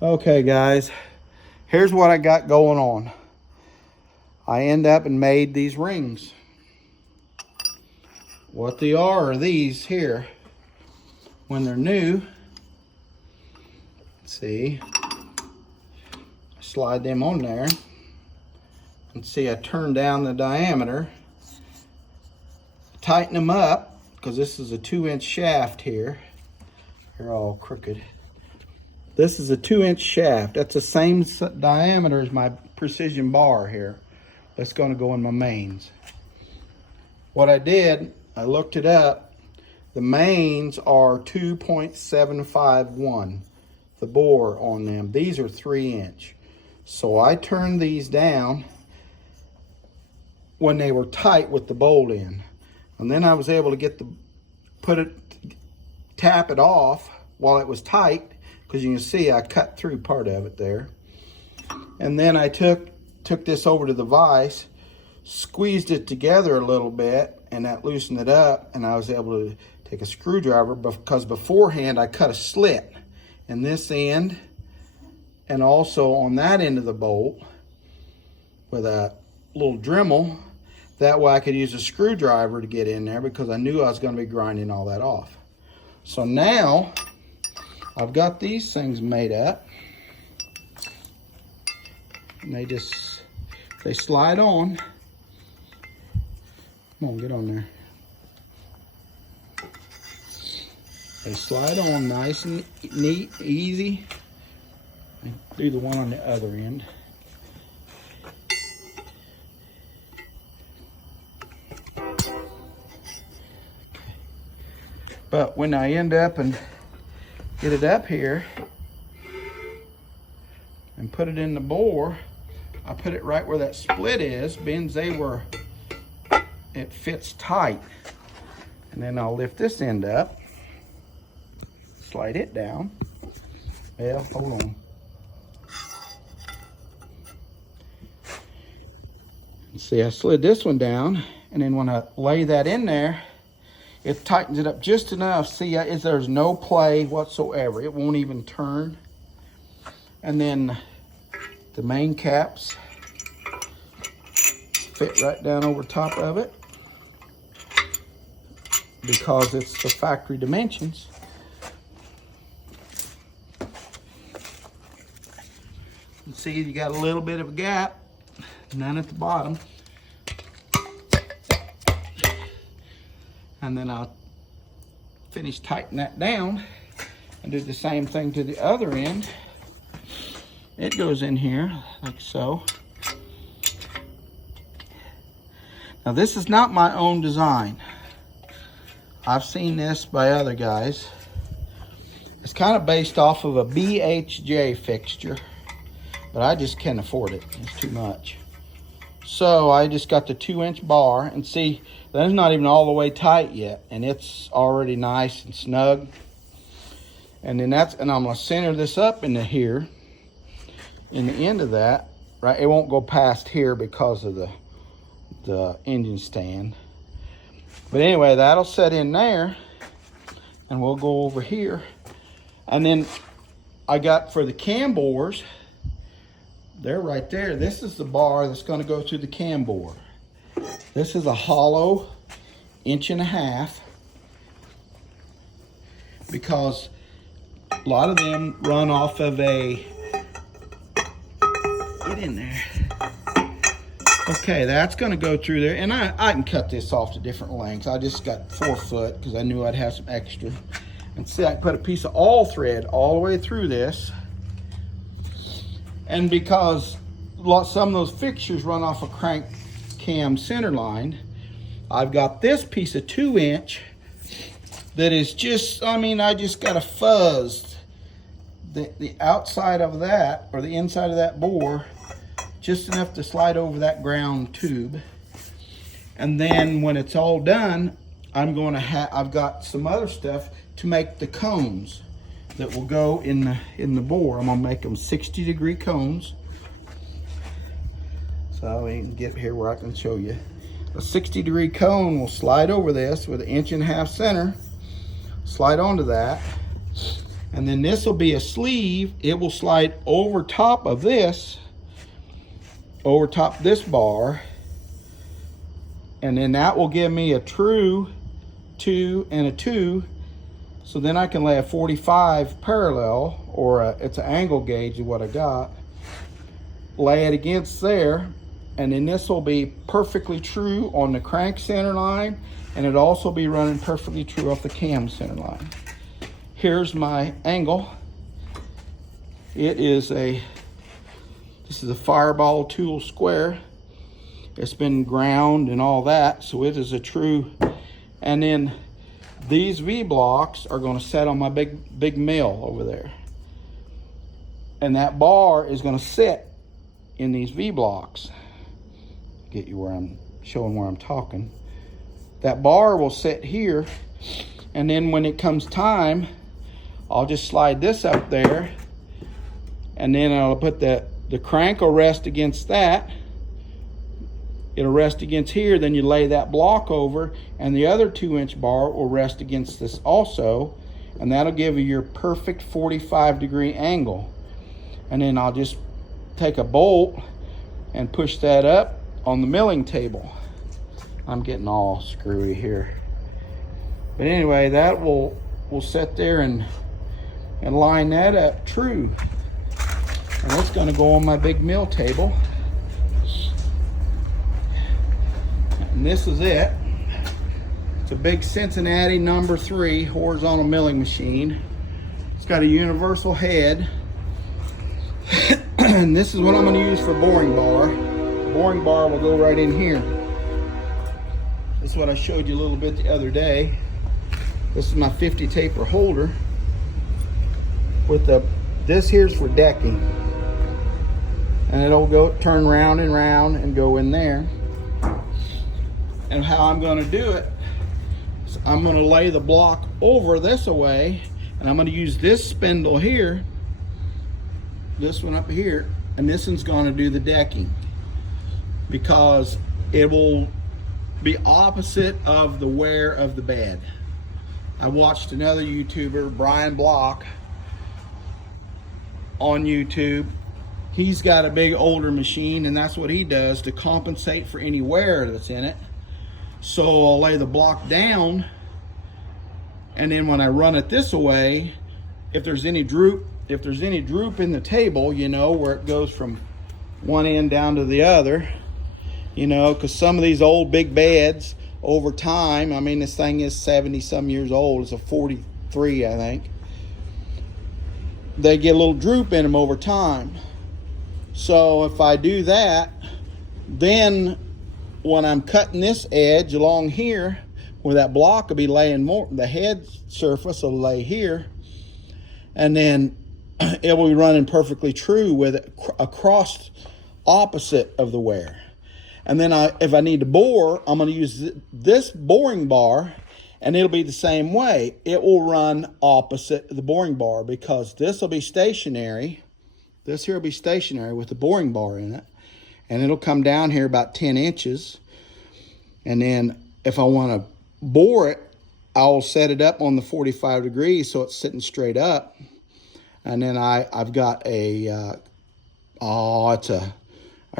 Okay guys, here's what I got going on. I end up and made these rings. What they are these here. When they're new, see, slide them on there. And see, I turn down the diameter, tighten them up, because this is a 2-inch shaft here. They're all crooked. This is a 2-inch shaft. That's the same diameter as my precision bar here. That's going to go in my mains. What I did, I looked it up. The mains are 2.751, the bore on them. These are 3-inch. So I turned these down when they were tight with the bolt in. And then I was able to get tap it off while it was tight, because you can see I cut through part of it there. And then I took this over to the vise, squeezed it together a little bit, and that loosened it up, and I was able to take a screwdriver, because beforehand I cut a slit in this end and also on that end of the bolt with a little Dremel. That way I could use a screwdriver to get in there, because I knew I was going to be grinding all that off. So now I've got these things made up, and they slide on. Come on, get on there. They slide on nice and neat, easy. And do the one on the other end. But when I end up and get it up here and put it in the bore, I put it right where that split is, being it fits tight. And then I'll lift this end up, slide it down. Well, hold on. See, I slid this one down, and then when I lay that in there, it tightens it up just enough. See, there's no play whatsoever. It won't even turn. And then the main caps fit right down over top of it, because it's the factory dimensions. You see, you got a little bit of a gap, none at the bottom. And then I'll finish tightening that down and do the same thing to the other end. It goes in here like so. Now this is not my own design. I've seen this by other guys. It's kind of based off of a BHJ fixture, but I just can't afford it. It's too much. So I just got the 2-inch bar, and see, that's not even all the way tight yet, and it's already nice and snug. And then I'm gonna center this up into here, in the end of that, right? It won't go past here because of the engine stand. But anyway, that'll set in there, and we'll go over here. And then I got, for the cam bores, they're right there. This is the bar that's going to go through the cam bore. This is a hollow 1.5 inches, because a lot of them run off of a, get in there. Okay, that's going to go through there, and I can cut this off to different lengths. I just got 4 foot because I knew I'd have some extra. And see, I can put a piece of all thread all the way through this. And because some of those fixtures run off a crank cam center line, I've got this piece of 2-inch that is just, I just got a fuzzed the outside of that, or the inside of that bore, just enough to slide over that ground tube. And then when it's all done, I've got some other stuff to make the cones that will go in the bore. I'm gonna make them 60-degree cones. So we can get here where I can show you. A 60-degree cone will slide over this with an 1.5 inch center, slide onto that, And then this will be a sleeve. It will slide over top of this, over top this bar. And then that will give me a true 2 and a 2. So then I can lay a 45 parallel, or it's an angle gauge of what I got. Lay it against there, and then this will be perfectly true on the crank center line, and it'll also be running perfectly true off the cam center line. Here's my angle. This is a Fireball tool square. It's been ground and all that, so it is a true. And then these V blocks are going to set on my big mill over there. And that bar is going to sit in these V blocks. Get you where I'm showing where I'm talking. That bar will sit here, and then when it comes time, I'll just slide this up there, and then I'll put the crank will rest against that. It'll rest against here, then you lay that block over, and the other 2-inch bar will rest against this also, and that'll give you your perfect 45-degree angle. And then I'll just take a bolt and push that up on the milling table. I'm getting all screwy here. But anyway, that will sit there and line that up true. And it's gonna go on my big mill table. And this is it. It's a big Cincinnati #3 horizontal milling machine. It's got a universal head. And this is what I'm gonna use for boring bar. The boring bar will go right in here. This is what I showed you a little bit the other day. This is my 50 taper holder. This here's for decking. And it'll go turn round and round and go in there. And how I'm gonna do it is I'm gonna lay the block over this away, and I'm gonna use this spindle here, this one up here, and this one's gonna do the decking, because it will be opposite of the wear of the bed. I watched another YouTuber, Brian Block, on YouTube. He's got a big older machine, and that's what he does to compensate for any wear that's in it. So I'll lay the block down, and then when I run it this way, if there's any droop in the table, you know, where it goes from one end down to the other, you know, because some of these old big beds over time, I mean, this thing is 70 some years old. It's a 43, I think. They get a little droop in them over time. So if I do that, then when I'm cutting this edge along here, where that block will be laying more, the head surface will lay here, and then it will be running perfectly true with it across opposite of the wear. And then if I need to bore, I'm going to use this boring bar, and it'll be the same way. It will run opposite the boring bar, because this will be stationary. This here will be stationary with the boring bar in it. And it'll come down here about 10 inches. And then if I want to bore it, I'll set it up on the 45 degrees so it's sitting straight up. And then I've got I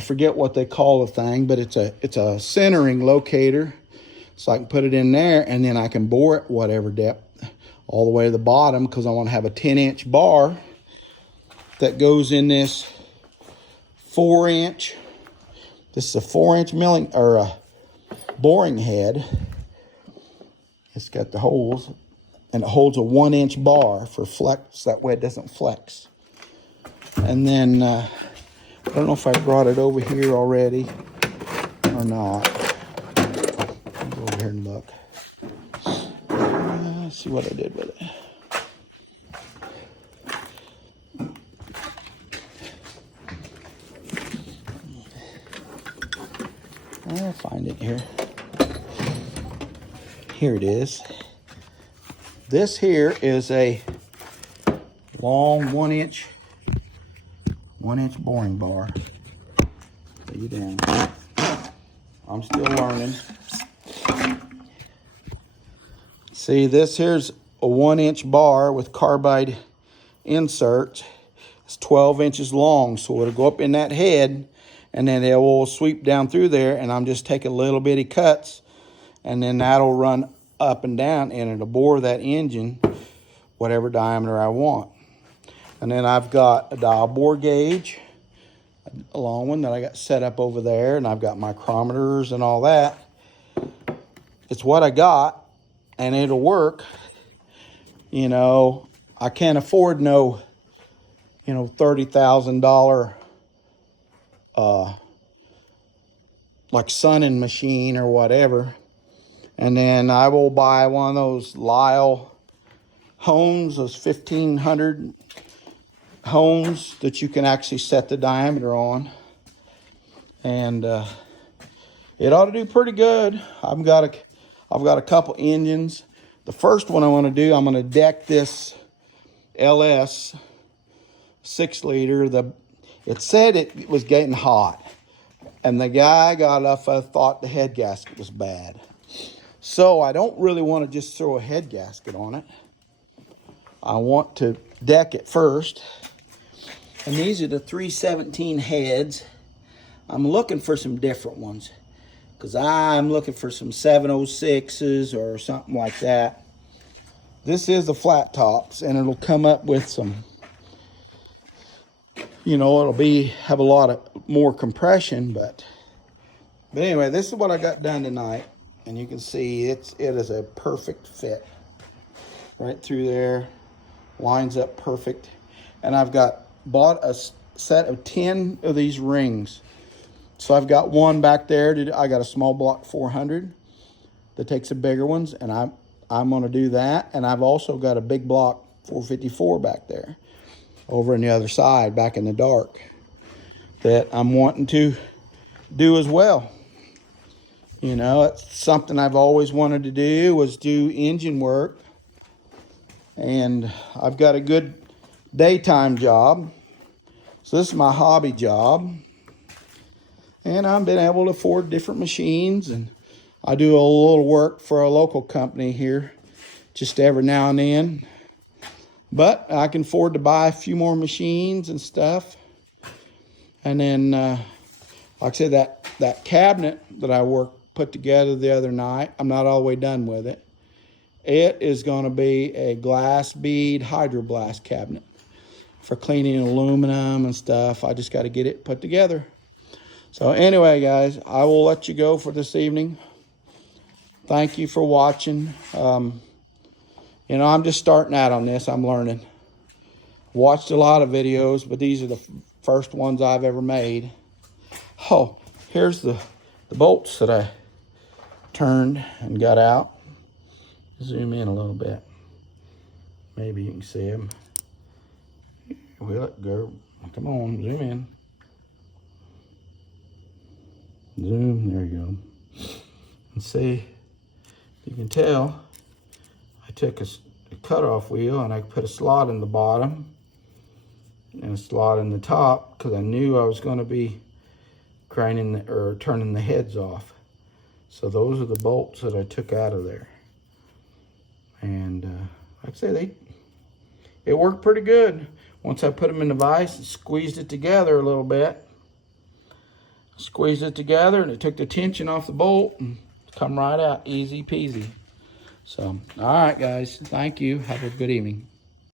forget what they call the thing, but it's a centering locator. So I can put it in there, and then I can bore it whatever depth all the way to the bottom, because I want to have a 10-inch bar that goes in this 4-inch. This is a 4-inch milling, or a boring head. It's got the holes, and it holds a 1-inch bar for flex. That way it doesn't flex. And then I don't know if I brought it over here already or not. I'll go over here and look. Let's see what I did with it. I'll find it here. Here it is. This here is a long 1-inch boring bar. Lay you down. I'm still learning. See, this here's a 1-inch bar with carbide inserts. It's 12 inches long, so it'll go up in that head, and then it will sweep down through there, and I'm just taking little bitty cuts, and then that'll run up and down, and it'll bore that engine whatever diameter I want. And then I've got a dial bore gauge, a long one that I got set up over there, and I've got micrometers and all that. It's what I got, and it'll work. You know, I can't afford no, you know, $30,000 like sunning machine or whatever. And then I will buy one of those Lyle hones, those 1500 hones that you can actually set the diameter on. And it ought to do pretty good. I've got a couple engines. The first one I want to do, I'm going to deck this LS 6-liter. It said it was getting hot, and the guy got up, thought the head gasket was bad. So I don't really want to just throw a head gasket on it. I want to deck it first. And these are the 317 heads. I'm looking for some different ones, because I'm looking for some 706s or something like that. This is the flat tops, and it'll come up with some, you know, have a lot of more compression, but anyway, this is what I got done tonight, and you can see it is a perfect fit right through there, lines up perfect. And I've bought a set of 10 of these rings. So I've got one back there. I got a small block 400 that takes the bigger ones, and I'm going to do that. And I've also got a big block 454 back there, over on the other side, back in the dark, that I'm wanting to do as well. You know, it's something I've always wanted to do, was do engine work. And I've got a good daytime job. So this is my hobby job. And I've been able to afford different machines, and I do a little work for a local company here just every now and then. But I can afford to buy a few more machines and stuff. And then, like I said, that cabinet that I put together the other night, I'm not all the way done with it. It is going to be a glass bead hydroblast cabinet for cleaning aluminum and stuff. I just got to get it put together. So anyway, guys, I will let you go for this evening. Thank you for watching. You know, I'm just starting out on this. I'm learning. Watched a lot of videos, but these are the first ones I've ever made. Oh, here's the bolts that I turned and got out. Zoom in a little bit. Maybe you can see them. Will it go? Come on, zoom in. Zoom, there you go. And see, you can tell I took a cutoff wheel and I put a slot in the bottom and a slot in the top, because I knew I was going to be grinding or turning the heads off. So those are the bolts that I took out of there. And like I say, it worked pretty good. Once I put them in the vise and squeezed it together a little bit, squeezed it together, and it took the tension off the bolt and come right out, easy peasy. So, all right, guys, thank you. Have a good evening.